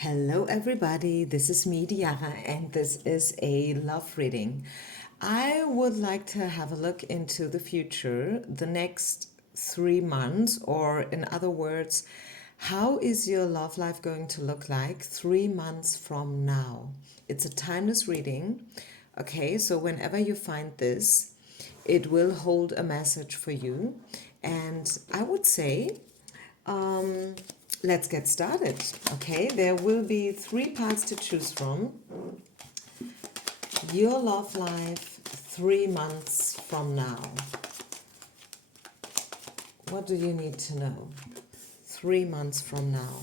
Hello, everybody. This is me, Diana, and this is a love reading. I would like to have a look into the future, the next 3 months, or in other words, how is your love life going to look like 3 months from now? It's a timeless reading. Okay, so whenever you find this, it will hold a message for you. And I would say, um, let's get started. Okay, there will be 3 parts to choose from. Your love life 3 months from now. What do you need to know? 3 months from now.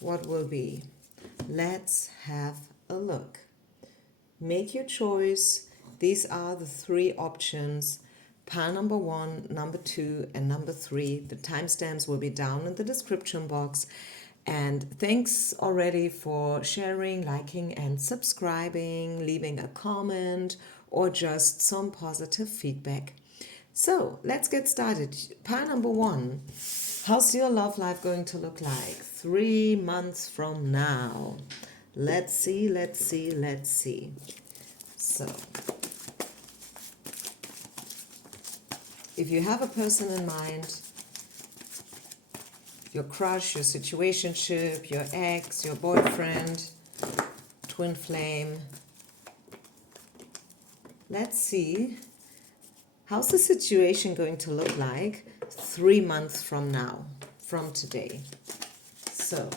What will be? Let's have a look. Make your choice. These are the 3 options. Pile number 1, number 2, and number 3. The timestamps will be down in the description box. And thanks already for sharing, liking, and subscribing, leaving a comment, or just some positive feedback. So let's get started. Pile number 1. How's your love life going to look like 3 months from now? Let's see, let's see, let's see. So, if you have a person in mind, your crush, your situationship, your ex, your boyfriend, twin flame, let's see, how's the situation going to look like 3 months from now, from today? So,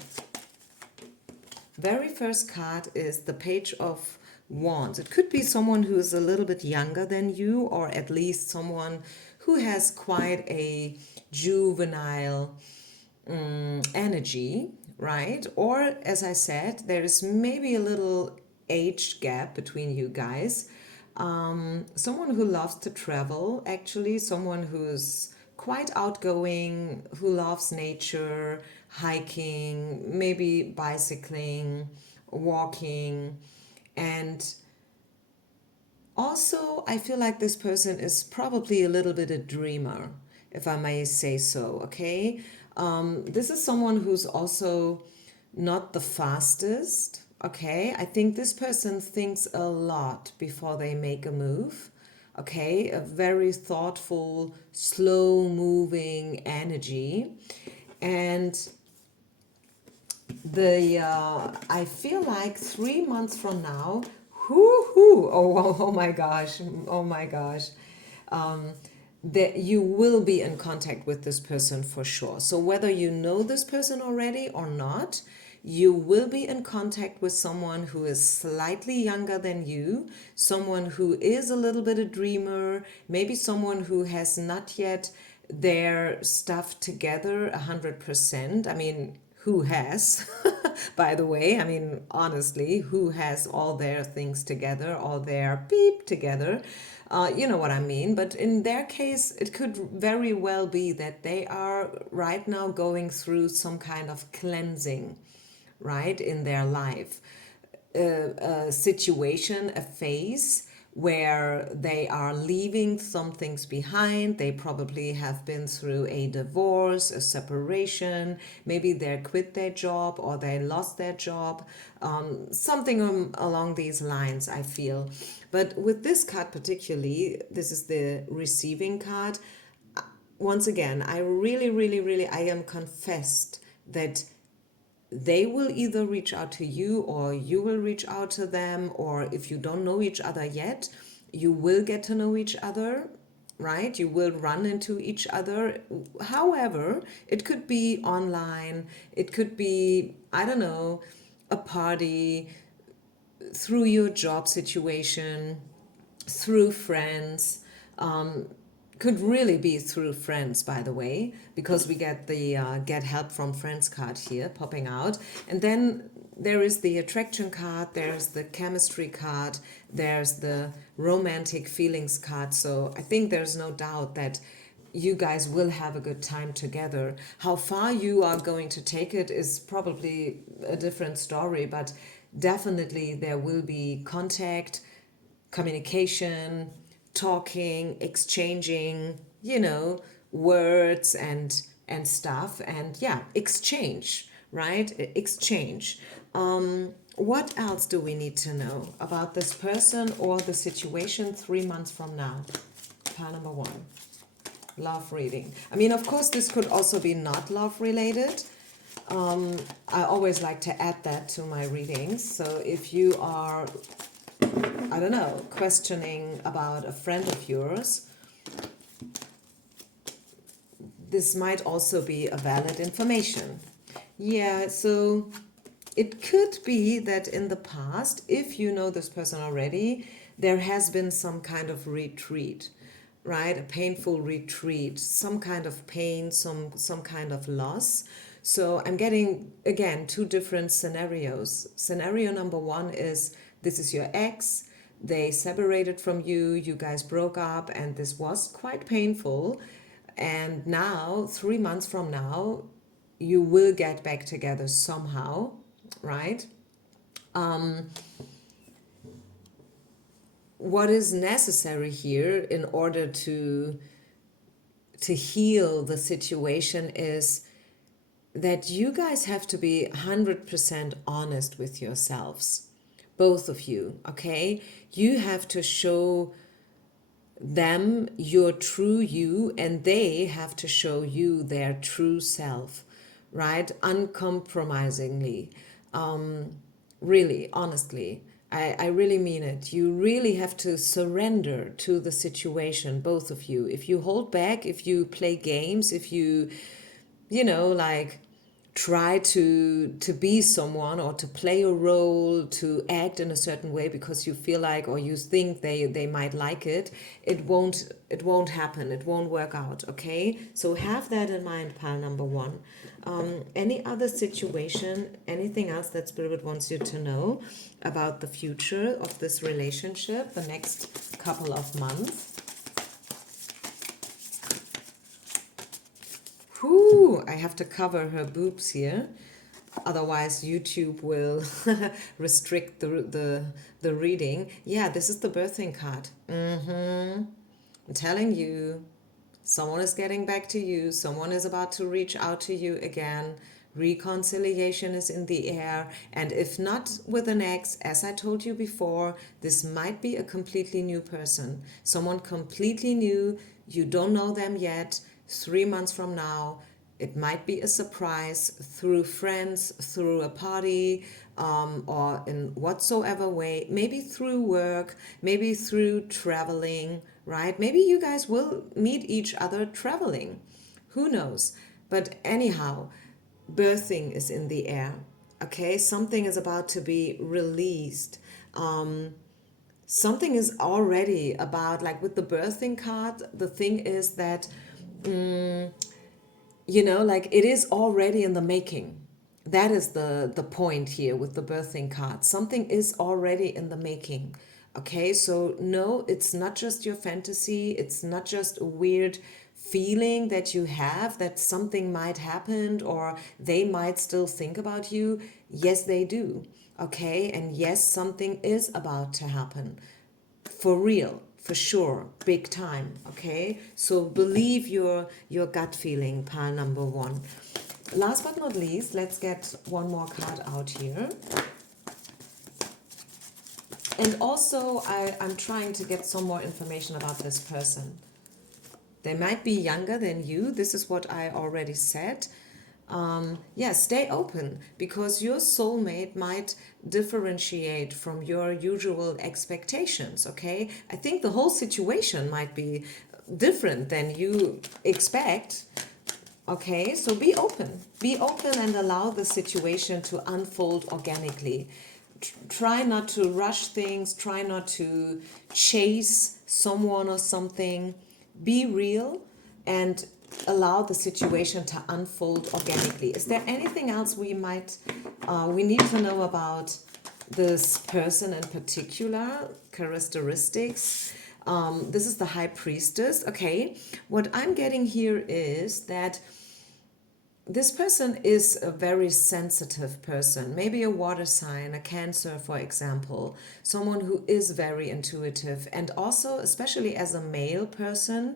very first card is the Page of Wands. It could be someone who is a little bit younger than you, or at least someone who has quite a juvenile energy, right? Or, as I said, there is maybe a little age gap between you guys. Someone who loves to travel, actually, someone who's quite outgoing, who loves nature, hiking, maybe bicycling, walking, and also I feel like this person is probably a little bit a dreamer, if I may say so, okay? This is someone who's also not the fastest, okay? I think this person thinks a lot before they make a move, okay? A very thoughtful, slow moving energy. And I feel like 3 months from now, oh my gosh, oh my gosh, that you will be in contact with this person for sure. So whether you know this person already or not, you will be in contact with someone who is slightly younger than you, someone who is a little bit a dreamer, maybe someone who has not yet their stuff together 100%. I mean, who has? By the way, I mean, honestly, who has all their things together, all their beep together? You know what I mean. But in their case, it could very well be that they are right now going through some kind of cleansing, right, in their life. A situation, a phase where they are leaving some things behind. They probably have been through a divorce, a separation, maybe they quit their job or they lost their job, something along these lines, I feel. But with this card particularly, this is the receiving card. Once again, I really, I am confessed that they will either reach out to you or you will reach out to them, or if you don't know each other yet, you will get to know each other, right? You will run into each other. However, it could be online, it could be, I don't know, a party, through your job situation, through friends. Could really be through friends, by the way, because we get the get help from friends card here popping out. And then there is the attraction card, there's the chemistry card, there's the romantic feelings card. So I think there's no doubt that you guys will have a good time together. How far you are going to take it is probably a different story, but definitely there will be contact, communication, talking, exchanging, words and stuff, and yeah, exchange, right? Exchange. What else do we need to know about this person or the situation 3 months from now? Pile number one, love reading. I mean, of course, this could also be not love related. I always like to add that to my readings. So if you are, I don't know, questioning about a friend of yours, this might also be a valid information. Yeah, so it could be that in the past, if you know this person already, there has been some kind of retreat, right? A painful retreat, some kind of pain, some kind of loss. So I'm getting, again, two different scenarios. Scenario number one is this is your ex, they separated from you, you guys broke up, and this was quite painful. And now, 3 months from now, you will get back together somehow, right? What is necessary here in order to heal the situation is that you guys have to be 100% honest with yourselves, both of you, okay? You have to show them your true you, and they have to show you their true self, right? Uncompromisingly. Really, honestly. I really mean it. You really have to surrender to the situation, both of you. If you hold back, if you play games, if you, like try to be someone or to play a role, to act in a certain way because you feel like or you think they might like it, it won't happen, it won't work out, okay? So have that in mind, pile number one. Any other situation, anything else that Spirit wants you to know about the future of this relationship, the next couple of months? Whew, I have to cover her boobs here. Otherwise, YouTube will restrict the reading. Yeah, this is the birthing card. I'm telling you, someone is getting back to you. Someone is about to reach out to you again. Reconciliation is in the air. And if not with an ex, as I told you before, this might be a completely new person. Someone completely new. You don't know them yet. 3 months from now, it might be a surprise through friends, through a party, or in whatsoever way, maybe through work, maybe through traveling, right? Maybe you guys will meet each other traveling. Who knows? But anyhow, birthing is in the air. Okay, something is about to be released. Something is already about, like with the birthing card, the thing is that like it is already in the making. That is the point here with the birthing card. Something is already in the making. Okay, so no, it's not just your fantasy, it's not just a weird feeling that you have that something might happen or they might still think about you. Yes, they do. Okay, and yes, something is about to happen. For real, for sure, big time. Okay, so believe your gut feeling, pile number one. Last but not least, let's get one more card out here. And also, I'm trying to get some more information about this person. They might be younger than you. This is what I already said. Yeah, stay open because your soulmate might differentiate from your usual expectations, okay? I think the whole situation might be different than you expect. Okay, so be open. Be open and allow the situation to unfold organically. Try not to rush things, try not to chase someone or something. Be real and allow the situation to unfold organically. Is there anything else we need to know about this person in particular, characteristics? This is the High Priestess. Okay, what I'm getting here is that this person is a very sensitive person, maybe a water sign, a Cancer, for example, someone who is very intuitive. And also, especially as a male person,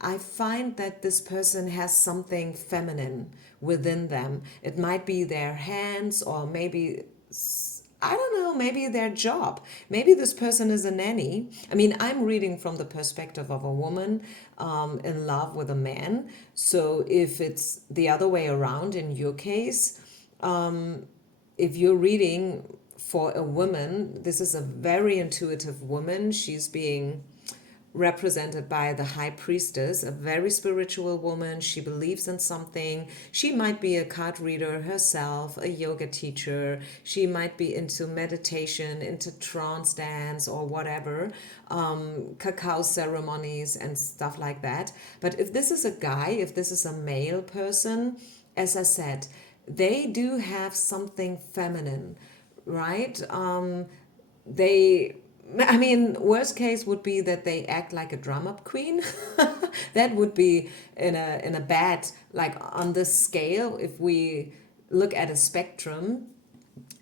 I find that this person has something feminine within them. It might be their hands, or maybe, I don't know, maybe their job. Maybe this person is a nanny. I mean, I'm reading from the perspective of a woman in love with a man. So if it's the other way around in your case, if you're reading for a woman, this is a very intuitive woman. She's being represented by the high priestess, a very spiritual woman. She believes in something. She might be a card reader herself, a yoga teacher. She might be into meditation, into trance dance, or whatever, cacao ceremonies and stuff like that. But if this is a guy, if this is a male person, as I said, they do have something feminine, right? They, I mean, worst case would be that they act like a drama queen. That would be in a bad, like on this scale, if we look at a spectrum.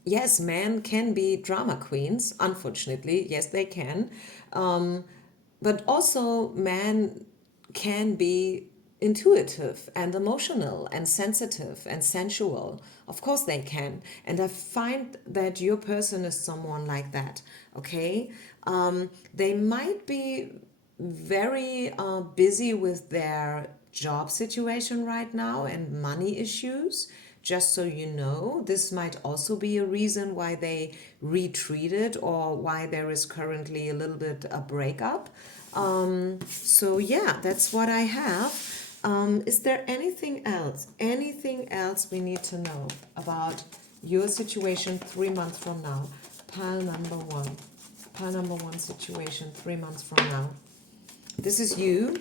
Yes, men can be drama queens, unfortunately. Yes, they can. But also, men can be intuitive and emotional and sensitive and sensual. Of course, they can. And I find that your person is someone like that, okay? They might be very busy with their job situation right now and money issues. Just so you know, this might also be a reason why they retreated, or why there is currently a little bit a breakup. So yeah, that's what I have. Is there anything else? Anything else we need to know about your situation 3 months from now? Pile number one. Pile number one situation 3 months from now. This is you.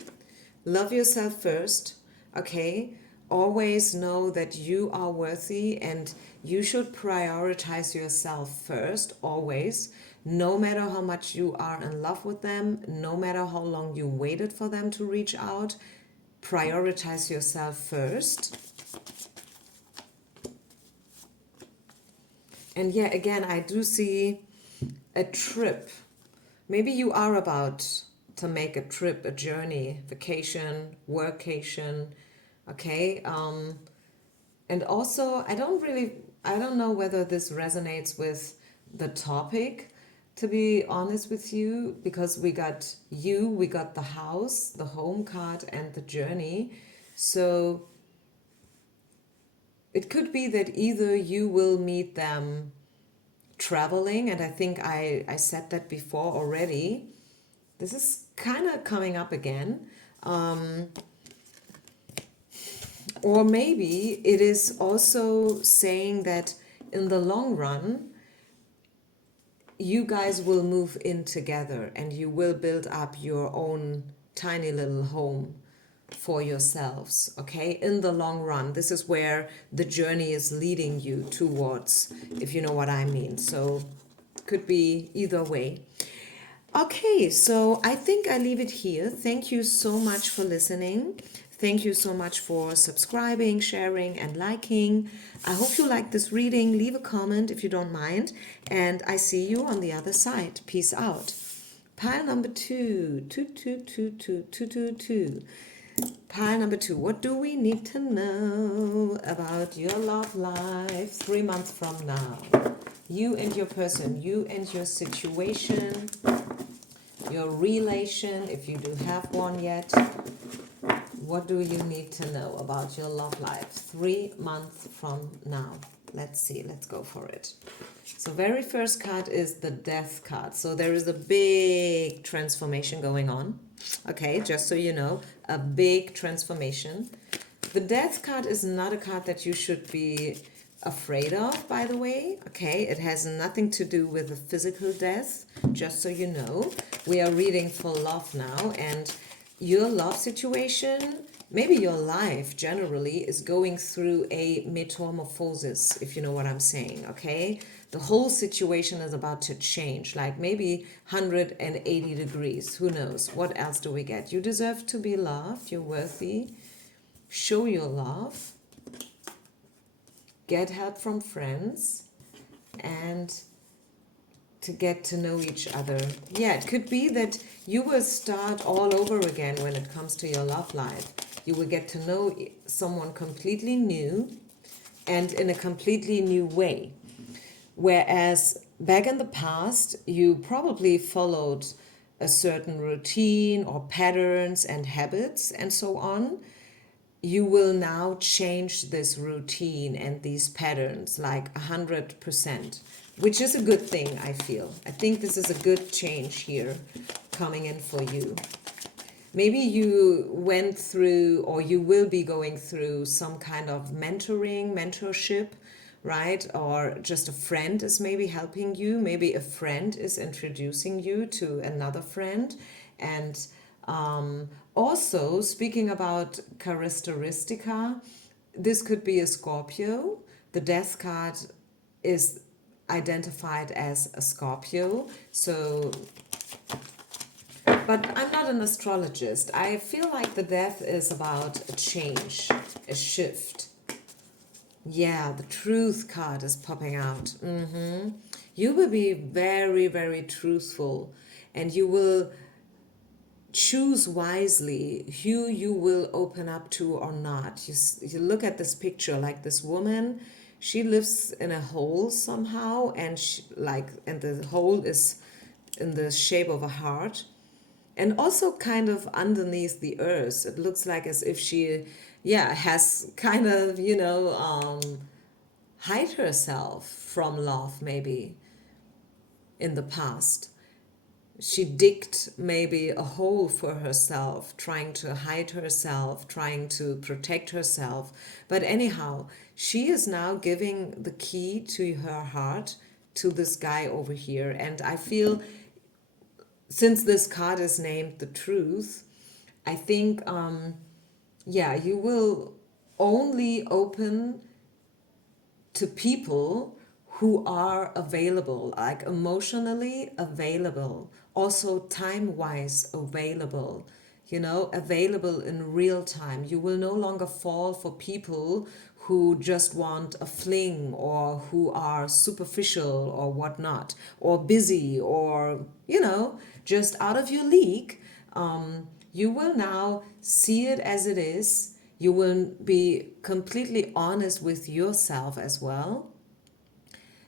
Love yourself first, okay? Always know that you are worthy, and you should prioritize yourself first, always. No matter how much you are in love with them, no matter how long you waited for them to reach out, prioritize yourself first. And yeah, again, I do see a trip. Maybe you are about to make a trip, a journey, vacation, workation, okay? And also, I don't know whether this resonates with the topic, to be honest with you, because we got the house, the home card, and the journey. So it could be that either you will meet them traveling, and I think I said that before already. This is kind of coming up again. Or maybe it is also saying that in the long run, you guys will move in together and you will build up your own tiny little home for yourselves, okay? In the long run, this is where the journey is leading you towards, if you know what I mean. So could be either way. Okay, so I think I leave it here. Thank you so much for listening. Thank you so much for subscribing, sharing, and liking. I hope you like this reading. Leave a comment if you don't mind. And I see you on the other side. Peace out. Pile number two. Pile number two. What do we need to know about your love life 3 months from now? You and your person, you and your situation, your relation, if you do have one yet. What do you need to know about your love life 3 months from now? Let's see, let's go for it. So very first card is the Death card. So there is a big transformation going on. Okay, just so you know, a big transformation. The Death card is not a card that you should be afraid of, by the way. Okay, it has nothing to do with the physical death, just so you know. We are reading for love now, and your love situation, maybe your life generally, is going through a metamorphosis, if you know what I'm saying, okay? The whole situation is about to change, like maybe 180 degrees. Who knows? What else do we get? You deserve to be loved. You're worthy. Show your love. Get help from friends. And to get to know each other. Yeah, it could be that you will start all over again when it comes to your love life. You will get to know someone completely new and in a completely new way. Whereas back in the past, you probably followed a certain routine or patterns and habits and so on. You will now change this routine and these patterns like 100%, which is a good thing, I feel. I think this is a good change here coming in for you. Maybe you went through, or you will be going through, some kind of mentorship, right? Or just a friend is maybe helping you. Maybe a friend is introducing you to another friend. And also, speaking about characteristica, this could be a Scorpio. The death card is identified as a Scorpio. So, but I'm not an astrologist. I feel like the death is about a change, a shift. Yeah, the truth card is popping out. You will be very, very truthful, and you will choose wisely who you will open up to or not. You look at this picture, like this woman, she lives in a hole somehow, and and the hole is in the shape of a heart, and also kind of underneath the earth. It looks like as if she, yeah, has kind of, hide herself from love maybe in the past. She digged maybe a hole for herself, trying to hide herself, trying to protect herself. But anyhow, she is now giving the key to her heart to this guy over here. And I feel, since this card is named the truth, I think, yeah, you will only open to people who are available, like emotionally available, also time wise available, available in real time. You will no longer fall for people who just want a fling, or who are superficial or whatnot, or busy, or, just out of your league. You will now see it as it is. You will be completely honest with yourself as well,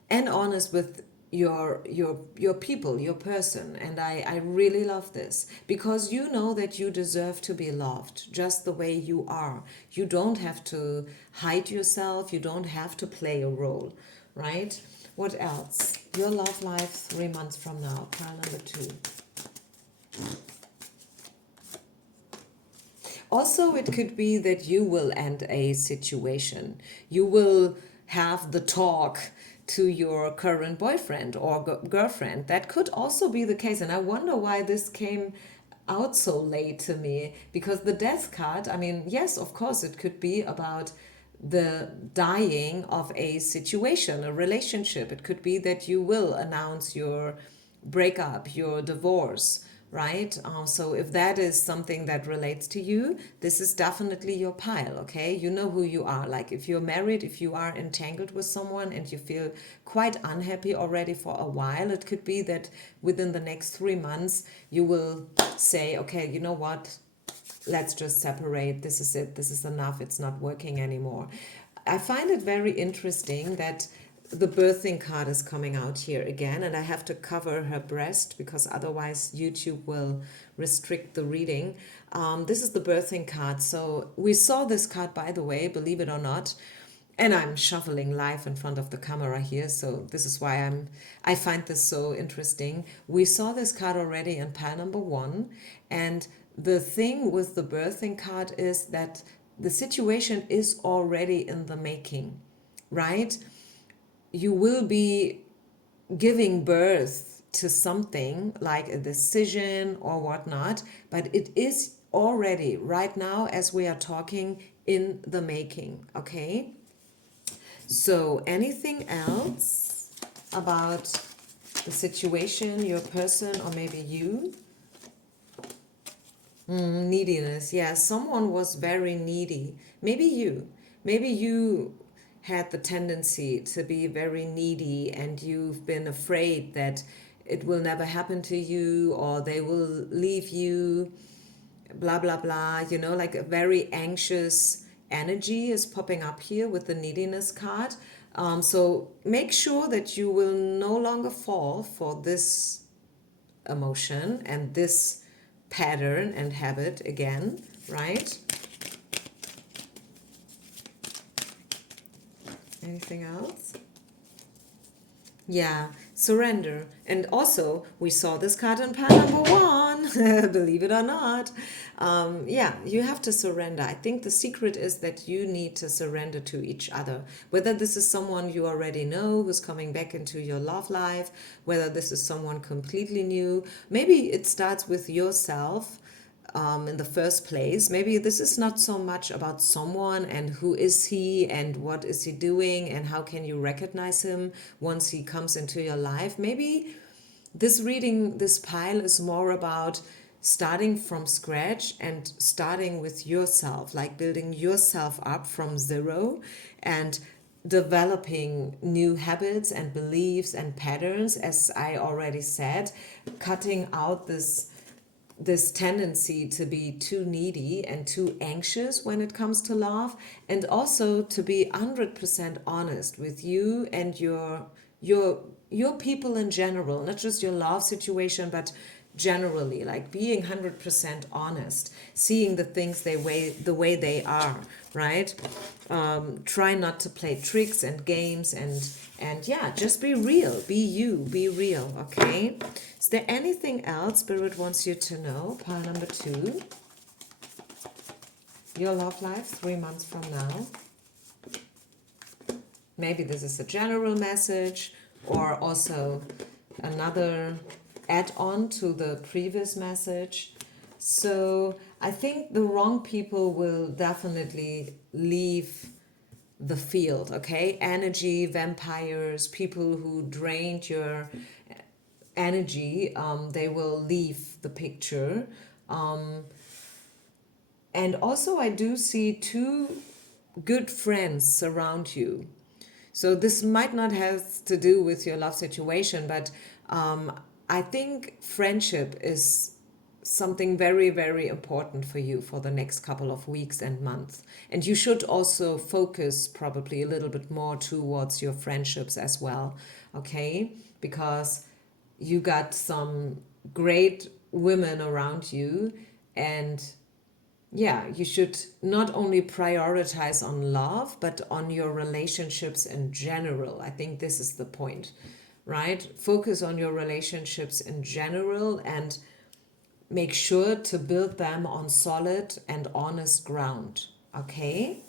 and honest with your people, your person. And I really love this, because you know that you deserve to be loved just the way you are. You don't have to hide yourself, you don't have to play a role, right? What else? Your love life 3 months from now, pile number 2. Also, it could be that you will end a situation. You will have the talk to your current boyfriend or girlfriend. That could also be the case. And I wonder why this came out so late to me. Because the death card, I mean, yes, of course, it could be about the dying of a situation, a relationship. It could be that you will announce your breakup, your divorce, right? So if that is something that relates to you, this is definitely your pile, okay? You know who you are. Like if you're married, if you are entangled with someone and you feel quite unhappy already for a while, it could be that within the next 3 months, you will say, okay, you know what? Let's just separate. This is it. This is enough. It's not working anymore. I find it very interesting that the birthing card is coming out here again, and I have to cover her breast because otherwise YouTube will restrict the reading. This is the birthing card. So we saw this card, by the way, believe it or not, and I'm shuffling live in front of the camera here, so this is why I find this so interesting. We saw this card already in pile number 1, and the thing with the birthing card is that the situation is already in the making, right? You will be giving birth to something like a decision or whatnot, but it is already right now as we are talking in the making, okay? So anything else about the situation, your person, or maybe you? Neediness. Yeah, someone was very needy. Maybe you. Maybe you had the tendency to be very needy and you've been afraid that it will never happen to you or they will leave you, blah, blah, blah, like a very anxious energy is popping up here with the neediness card. So make sure that you will no longer fall for this emotion and this pattern and habit again, right? Anything else? Yeah, surrender. And also, we saw this card in pile number one, believe it or not. Yeah, you have to surrender. I think the secret is that you need to surrender to each other. Whether this is someone you already know who's coming back into your love life, whether this is someone completely new, maybe it starts with yourself. In the first place. Maybe this is not so much about someone and who is he and what is he doing and how can you recognize him once he comes into your life. Maybe this reading, this pile is more about starting from scratch and starting with yourself, like building yourself up from zero and developing new habits and beliefs and patterns, as I already said, cutting out this tendency to be too needy and too anxious when it comes to love, and also to be 100% honest with you and your people in general, not just your love situation, but generally, like being 100% honest, seeing the things the way they are, right? Try not to play tricks and games and yeah, just be real, be you, be real, okay? Is there anything else Spirit wants you to know? Pile number 2. Your love life 3 months from now. Maybe this is a general message or also another add-on to the previous message. So I think the wrong people will definitely leave the field, okay? Energy vampires, people who drained your energy, they will leave the picture. And also I do see 2 good friends surround you. So this might not have to do with your love situation, but I think friendship is something very, very important for you for the next couple of weeks and months. And you should also focus probably a little bit more towards your friendships as well, okay? Because you got some great women around you, and yeah, you should not only prioritize on love, but on your relationships in general. I think this is the point, right? Focus on your relationships in general and make sure to build them on solid and honest ground, okay?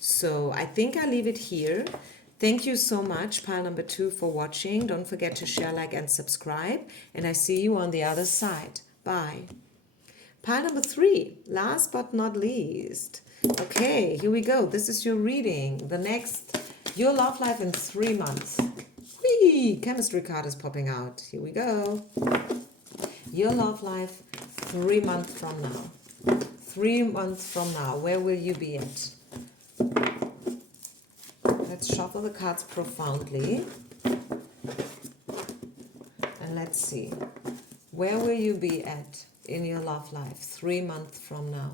So I think I'll leave it here. Thank you so much, pile number 2, for watching. Don't forget to share, like, and subscribe. And I see you on the other side. Bye. Pile number 3, last but not least. Okay, here we go. This is your reading. The next, your love life in 3 months. Whee! Chemistry card is popping out. Here we go. Your love life 3 months from now. 3 months from now, where will you be at? Let's shuffle the cards profoundly. And let's see. Where will you be at in your love life 3 months from now?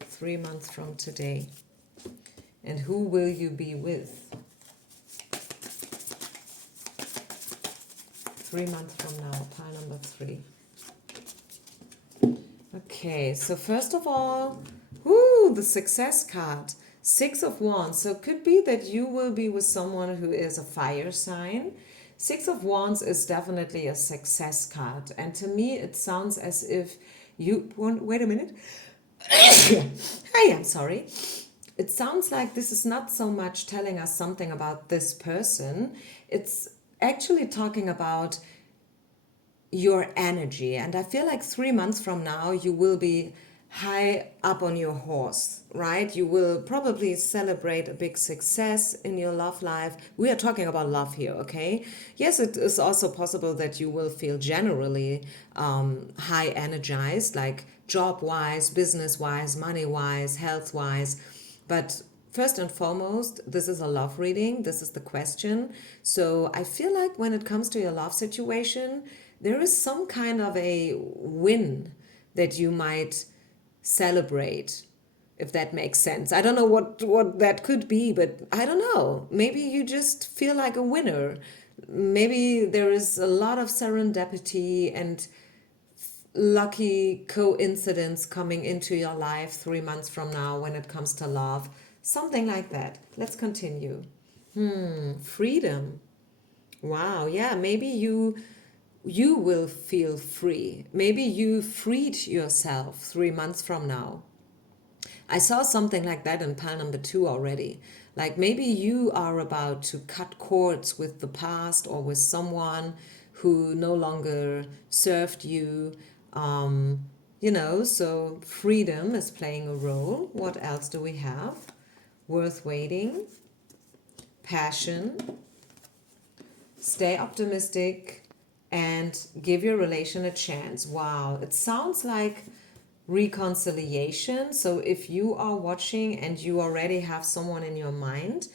3 months from today? And who will you be with? 3 months from now, pile number 3. Okay, so first of all, the success card. 6 of Wands. So it could be that you will be with someone who is a fire sign. 6 of Wands is definitely a success card. And to me, it sounds as if you... Wait a minute. Hi, I'm sorry. It sounds like this is not so much telling us something about this person. It's actually talking about your energy. And I feel like 3 months from now, you will be high up on your horse, right? You will probably celebrate a big success in your love life. We are talking about love here, okay? Yes, it is also possible that you will feel generally high energized, like job-wise, business-wise, money-wise, health-wise. But first and foremost, this is a love reading. This is the question. So I feel like when it comes to your love situation, there is some kind of a win that you might celebrate, if that makes sense. I don't know what that could be, but I don't know. Maybe you just feel like a winner. Maybe there is a lot of serendipity and lucky coincidence coming into your life 3 months from now when it comes to love. Something like that. Let's continue. Freedom. Wow, yeah, maybe you will feel free. Maybe you freed yourself 3 months from now. I saw something like that in pile number 2 already. Like maybe you are about to cut cords with the past or with someone who no longer served you. So freedom is playing a role. What else do we have? Worth waiting, passion, stay optimistic, and give your relation a chance. Wow, it sounds like reconciliation. So if you are watching and you already have someone in your mind,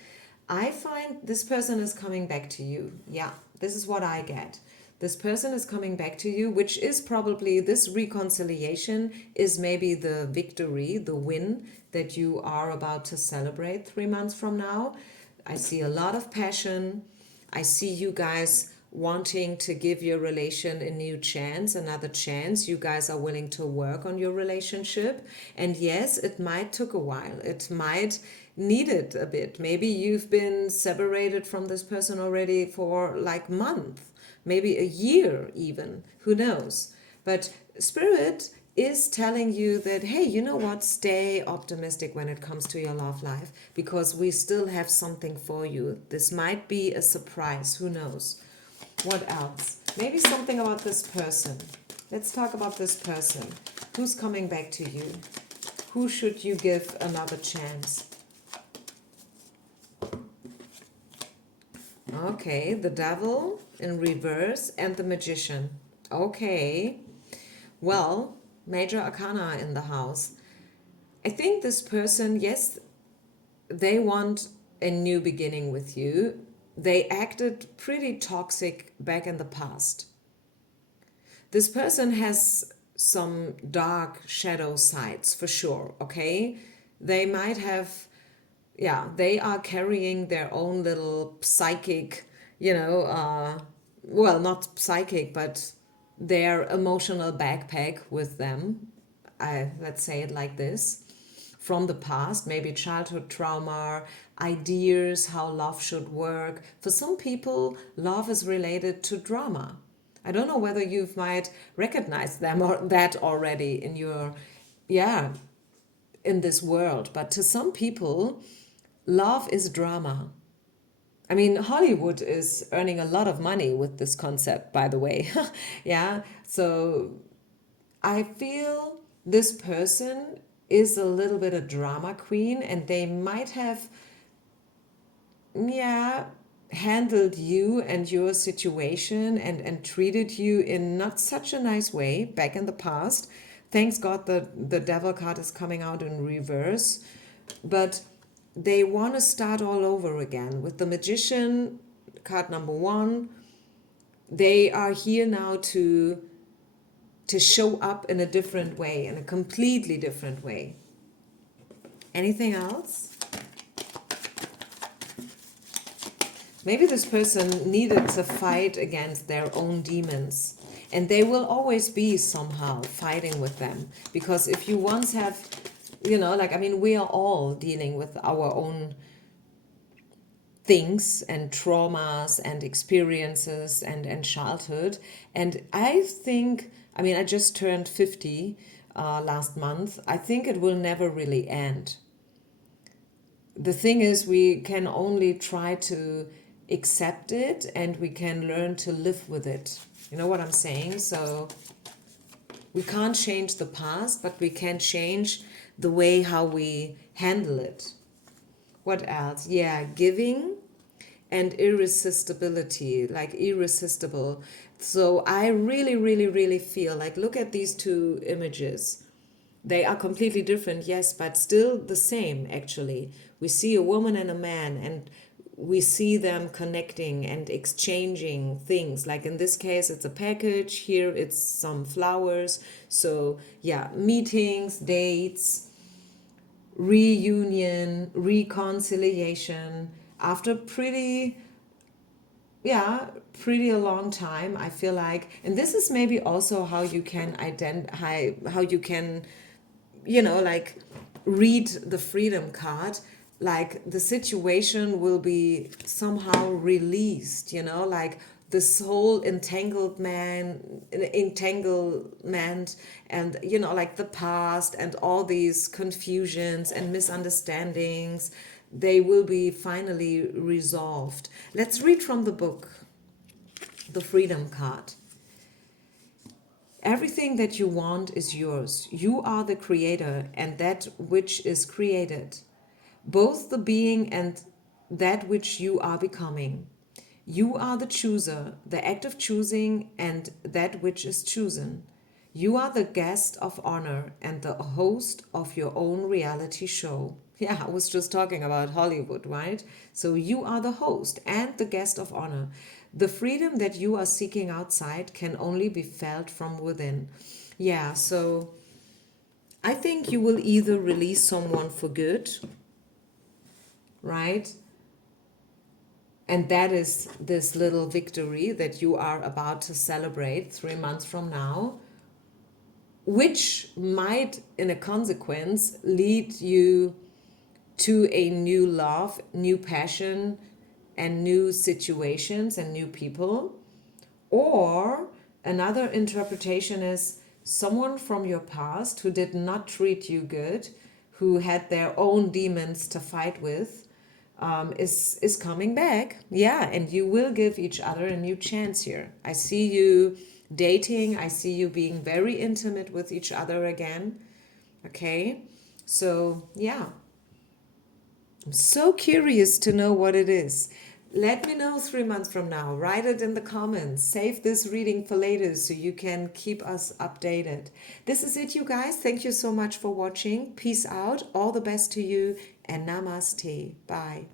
I find this person is coming back to you. Yeah, this is what I get. This person is coming back to you, which is probably this reconciliation is maybe the victory, the win that you are about to celebrate 3 months from now. I see a lot of passion. I see you guys wanting to give your relation a new chance, another chance. You guys are willing to work on your relationship. And yes, it might took a while. It might need it a bit. Maybe you've been separated from this person already for like month, maybe a year even. Who knows? But Spirit is telling you that, hey, you know what? Stay optimistic when it comes to your love life because we still have something for you. This might be a surprise. Who knows? What else? Maybe something about this person. Let's talk about this person. Who's coming back to you? Who should you give another chance? Okay, the devil in reverse and the magician. Okay. Well, major arcana in the house. I think this person, yes, they want a new beginning with you. They acted pretty toxic back in the past. This person has some dark shadow sides for sure, okay? They might have, yeah, they are carrying their own little psychic, well, not psychic, but their emotional backpack with them. Let's say it like this. From the past, maybe childhood trauma, ideas how love should work. For some people, love is related to drama. I don't know whether you might recognize them or that already in your, yeah, in this world. But to some people, love is drama. I mean, Hollywood is earning a lot of money with this concept, by the way. Yeah. So I feel this person is a little bit a drama queen and they might have, yeah, handled you and your situation and treated you in not such a nice way back in the past. Thanks God the devil card is coming out in reverse. But they want to start all over again. With the magician, card number 1, they are here now to show up in a different way, in a completely different way. Anything else? Maybe this person needed to fight against their own demons. And they will always be somehow fighting with them. Because if you once have, we are all dealing with our own things and traumas and experiences and childhood. And I think, I just turned 50 last month. I think it will never really end. The thing is, we can only try to accept it and we can learn to live with it. You know what I'm saying? So we can't change the past, but we can change the way how we handle it. What else? Yeah, giving and irresistibility, like irresistible. So I really, really, really feel like, look at these two images. They are completely different, yes, but still the same, actually. We see a woman and a man, and we see them connecting and exchanging things. Like in this case, it's a package. Here, it's some flowers. So, yeah, meetings, dates, reunion, reconciliation. After pretty a long time, I feel like. And this is maybe also how you can identify, how you can, like, read the freedom card. Like the situation will be somehow released, like this whole entanglement, and like the past and all these confusions and misunderstandings, they will be finally resolved. Let's read from the book, the freedom card. Everything that you want is yours. You are the creator and that which is created, both the being and that which you are becoming. You are the chooser, the act of choosing, and that which is chosen. You are the guest of honor and the host of your own reality show. Yeah, I was just talking about Hollywood, right? So you are the host and the guest of honor. The freedom that you are seeking outside can only be felt from within. Yeah, so I think you will either release someone for good, right? And that is this little victory that you are about to celebrate 3 months from now, which might, in a consequence, lead you to a new love, new passion, and new situations and new people. Or another interpretation is someone from your past who did not treat you good, who had their own demons to fight with, is coming back. Yeah, and you will give each other a new chance here. I see you dating. I see you being very intimate with each other again. Okay, so yeah, I'm so curious to know what it is. Let me know 3 months from now. Write it in the comments. Save this reading for later so you can keep us updated. This is it, you guys. Thank you so much for watching. Peace out. All the best to you, and namaste. Bye.